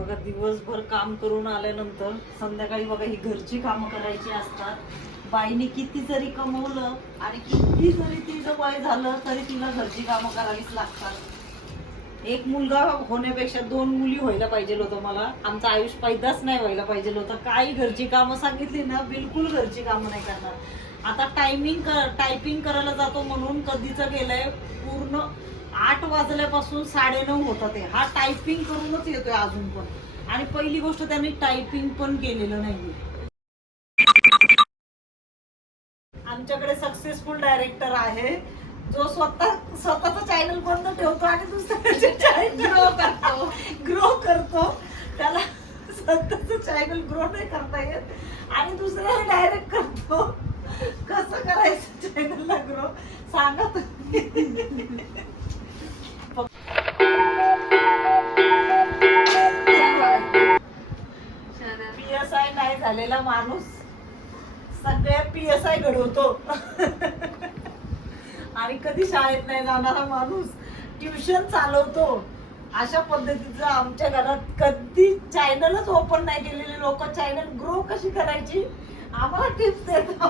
बघा दिवसभर काम करून आल्यानंतर संध्याकाळी बघा ही घरची कामं करायची असतात. बाईने किती जरी कमवलं आणि किती जरी तिचं वय झालं तरी तिला घरची कामं करावीच लागतात. एक मुलगा होण्यापेक्षा दोन मुली व्हायला पाहिजे होतं मला. आमचं आयुष्य पैदाच नाही व्हायला पाहिजे होतं. काही घरची कामं सांगितली ना बिलकुल घरची कामं नाही करणार. आता टायमिंग टायपिंग करायला जातो म्हणून कधीच गेलंय पूर्ण आठ वाजल्यापासून साडेनऊ होतात ते. हा टायपिंग करूनच येतोय अजून पण. आणि पहिली गोष्ट त्यांनी टायपिंग पण केलेलं नाही आमच्याकडे सक्सेसफुल डायरेक्टर आहे. जो स्वतः स्वतःच चॅनल बंद ठेवतो आणि दुसऱ्याचे चॅनल ग्रो करतो. ग्रो करतो. त्याला सतत चॅनल ग्रो नाही करता येत. आणि दुसऱ्याला डायरेक्ट करतो. कसं करायचं चॅनलला ग्रो सांगा तुम्ही. पी एस आय नाही झालेला माणूस. सगळ्या पी एस आय घडवतो. आणि कधी शाळेत नाही जाणारा माणूस. ट्युशन चालवतो. अशा पद्धतीचं आमच्या घरात कधी चॅनलच ओपन नाही केलेले लोक. चॅनल ग्रो कशी करायची? आम्हाला टिप्स देतात